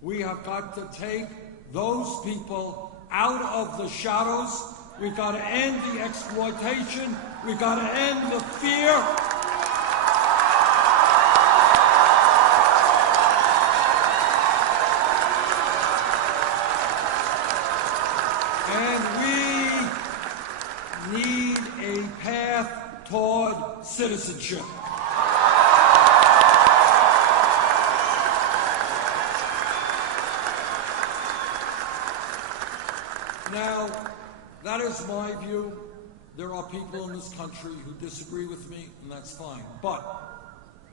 We have got to take those people out of the shadows. We've got to end the exploitation. We've got to end the fear. And we need a path toward citizenship. Now, that is my view. There are people in this country who disagree with me, and that's fine. But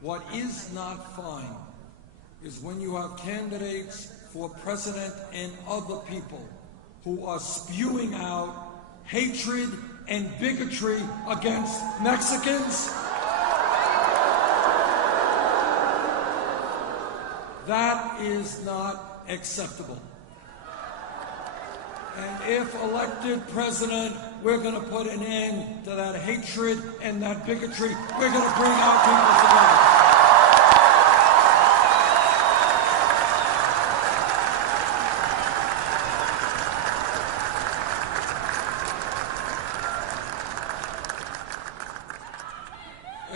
what is not fine is when you have candidates for president and other people who are spewing out hatred and bigotry against Mexicans. That is not acceptable. And if elected president, we're going to put an end to that hatred and that bigotry. We're going to bring our people together.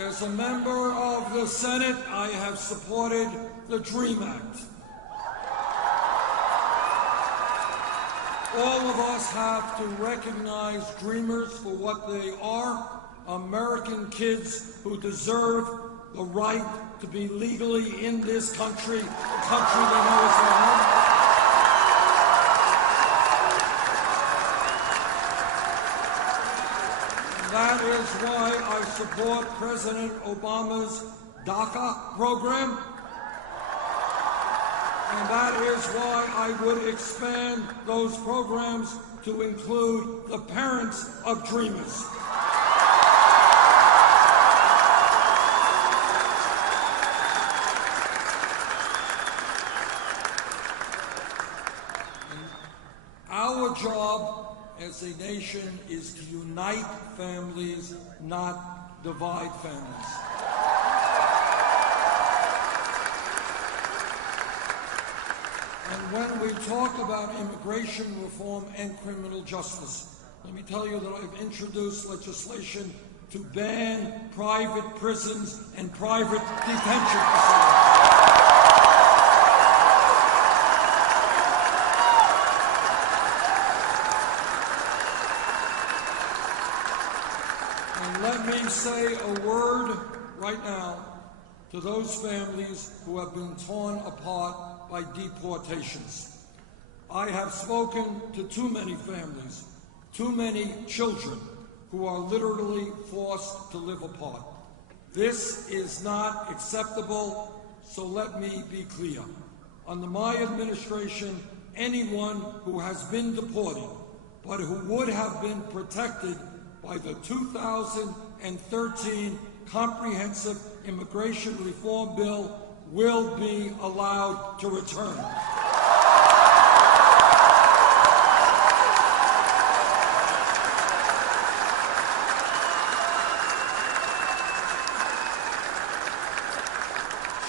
As a member of the Senate, I have supported the DREAM Act. All of us have to recognize dreamers for what they are, American kids who deserve the right to be legally in this country, a country they know is their home. That is why I support President Obama's DACA program. And that is why I would expand those programs to include the parents of dreamers. And our job as a nation is to unite families, not divide families. And when we talk about immigration reform and criminal justice, let me tell you that I've introduced legislation to ban private prisons and private detention facilities. And let me say a word right now to those families who have been torn apart by deportations. I have spoken to too many families, too many children who are literally forced to live apart. This is not acceptable, so let me be clear. Under my administration, anyone who has been deported, but who would have been protected by the 2013 Comprehensive Immigration Reform Bill will be allowed to return.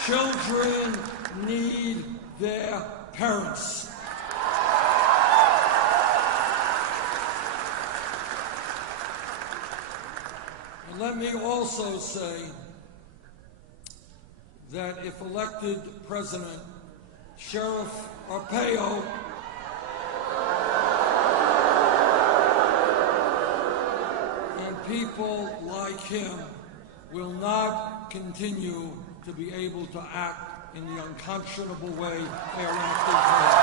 Children need their parents. And let me also say that if elected president, Sheriff Arpaio and people like him will not continue to be able to act in the unconscionable way they are acting today.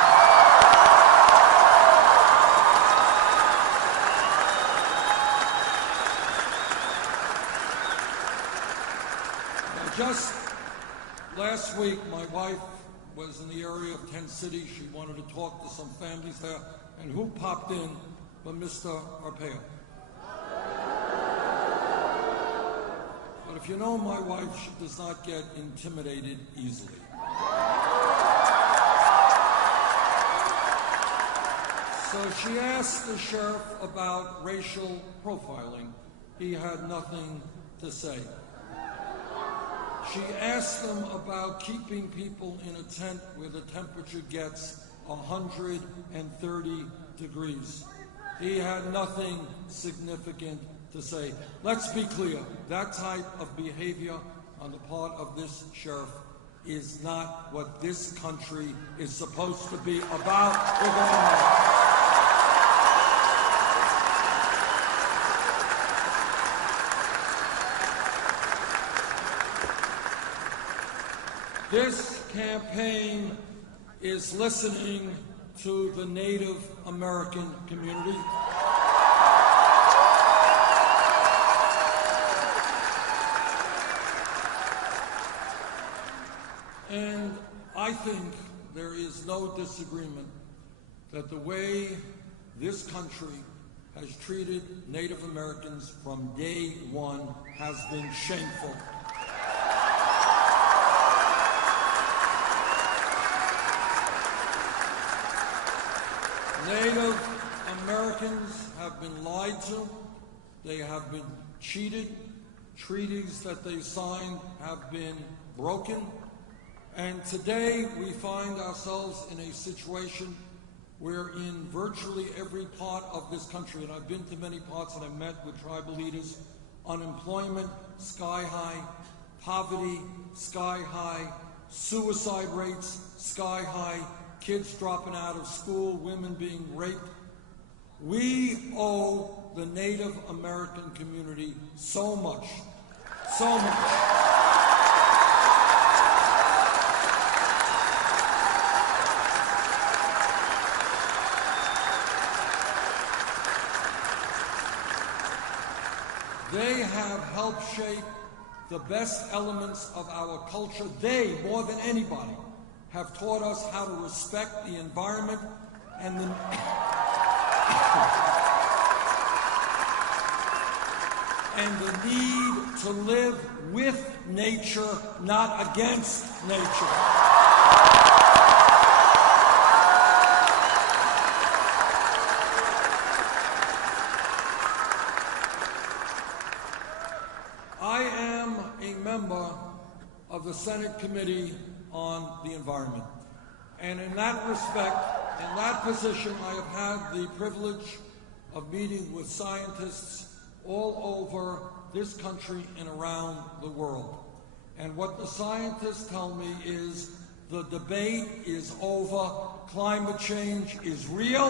Now, just last week, my wife was in the area of Tent City. She wanted to talk to some families there. And who popped in but Mr. Arpaio? But if you know my wife, she does not get intimidated easily. So she asked the sheriff about racial profiling. He had nothing to say. She asked them about keeping people in a tent where the temperature gets 130 degrees. He had nothing significant to say. Let's be clear, that type of behavior on the part of this sheriff is not what this country is supposed to be about or going on. This campaign is listening to the Native American community. And I think there is no disagreement that the way this country has treated Native Americans from day one has been shameful. Native Americans have been lied to, they have been cheated, treaties that they signed have been broken, and today we find ourselves in a situation where in virtually every part of this country, and I've been to many parts and I've met with tribal leaders, unemployment sky high, poverty sky high, suicide rates sky high, kids dropping out of school, women being raped. We owe the Native American community so much, so much. They have helped shape the best elements of our culture. They, more than anybody, have taught us how to respect the environment and the need to live with nature, not against nature. I am a member of the Senate Committee on the Environment. And in that respect, in that position, I have had the privilege of meeting with scientists all over this country and around the world. And what the scientists tell me is the debate is over, climate change is real.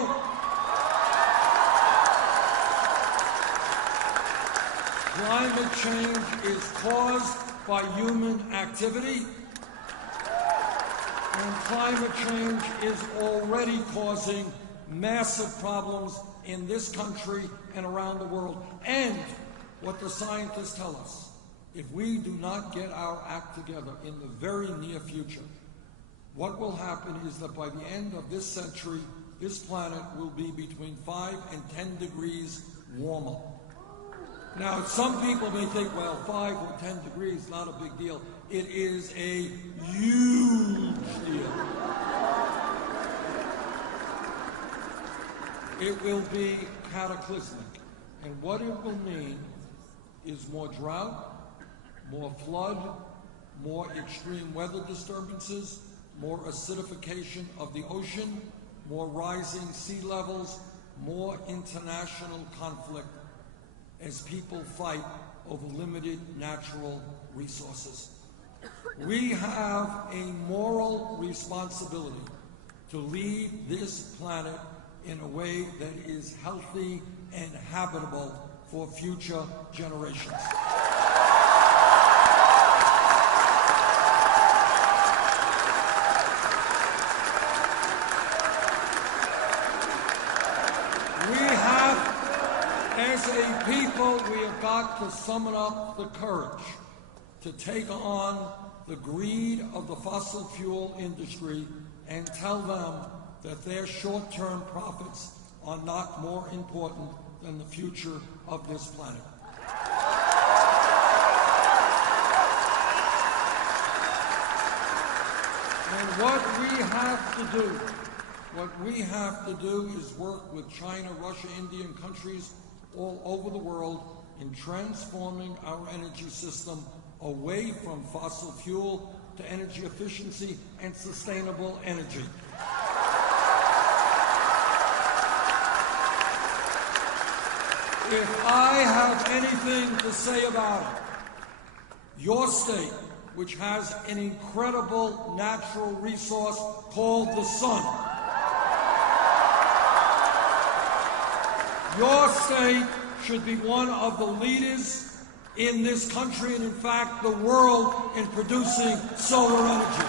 Climate change is caused by human activity. And climate change is already causing massive problems in this country and around the world. And what the scientists tell us, if we do not get our act together in the very near future, what will happen is that by the end of this century, this planet will be between 5 and 10 degrees warmer. Now, some people may think, well, 5 or 10 degrees, not a big deal. It is a huge deal. It will be cataclysmic. And what it will mean is more drought, more flood, more extreme weather disturbances, more acidification of the ocean, more rising sea levels, more international conflict as people fight over limited natural resources. We have a moral responsibility to lead this planet in a way that is healthy and habitable for future generations. As a people, we have got to summon up the courage to take on the greed of the fossil fuel industry and tell them that their short-term profits are not more important than the future of this planet. And what we have to do is work with China, Russia, India, and countries all over the world in transforming our energy system away from fossil fuel to energy efficiency and sustainable energy. If I have anything to say about it, your state, which has an incredible natural resource called the sun, your state should be one of the leaders in this country and, in fact, the world in producing solar energy.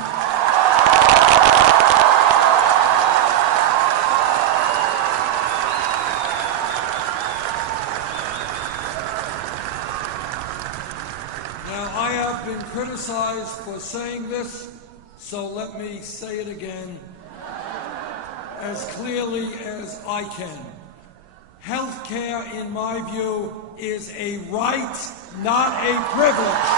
Now, I have been criticized for saying this, so let me say it again as clearly as I can. Health care, in my view, is a right, not a privilege.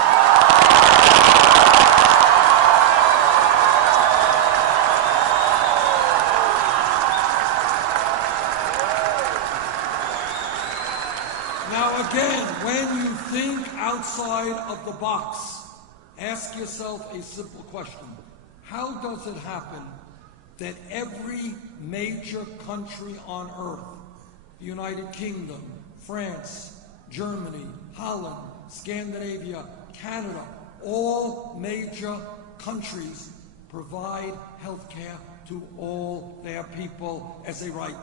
Now again, when you think outside of the box, ask yourself a simple question. How does it happen that every major country on earth, the United Kingdom, France, Germany, Holland, Scandinavia, Canada, all major countries provide health care to all their people as a right?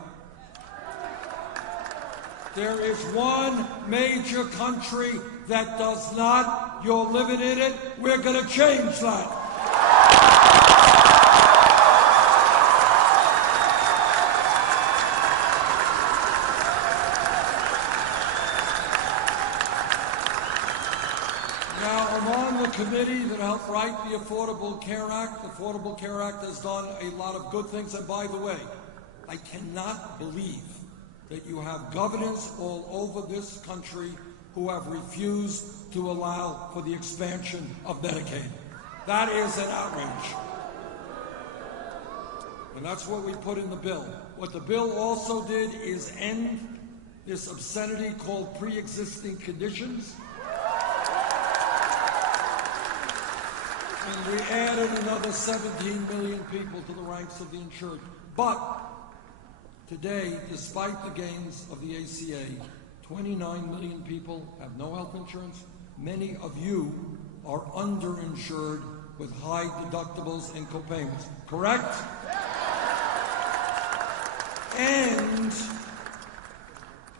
There is one major country that does not. You're living in it. We're going to change that. Now, I'm on the committee that helped write the Affordable Care Act. The Affordable Care Act has done a lot of good things. And by the way, I cannot believe that you have governors all over this country who have refused to allow for the expansion of Medicaid. That is an outrage. And that's what we put in the bill. What the bill also did is end this obscenity called pre-existing conditions. And we added another 17 million people to the ranks of the insured. But today, despite the gains of the ACA, 29 million people have no health insurance. Many of you are underinsured with high deductibles and copayments. Correct? And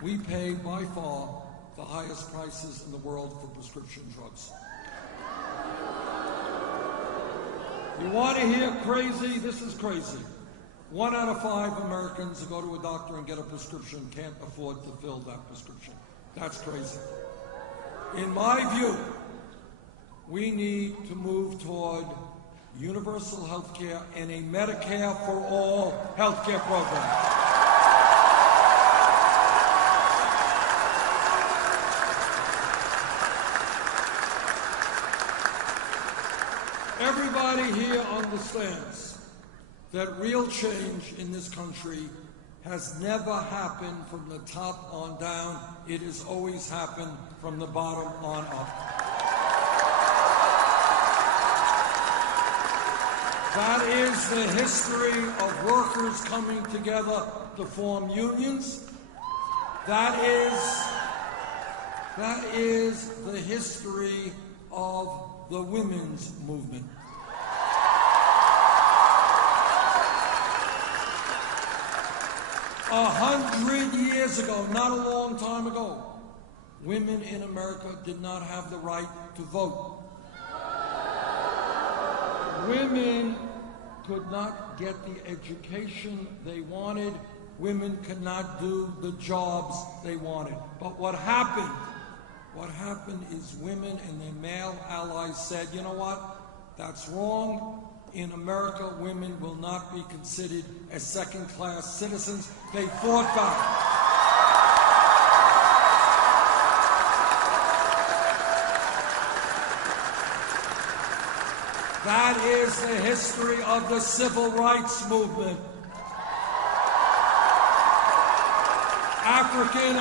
we pay by far the highest prices in the world for prescription drugs. You want to hear crazy? This is crazy. 1 out of 5 Americans who go to a doctor and get a prescription can't afford to fill that prescription. That's crazy. In my view, we need to move toward universal health care and a Medicare for all health care program. Everybody here understands that real change in this country has never happened from the top on down. It has always happened from the bottom on up. That is the history of workers coming together to form unions. That is the history of the women's movement. A 100 years ago, not a long time ago, women in America did not have the right to vote. Women could not get the education they wanted. Women could not do the jobs they wanted. But what happened is women and their male allies said, you know what? That's wrong. In America, women will not be considered as second-class citizens. They fought back. That is the history of the civil rights movement. African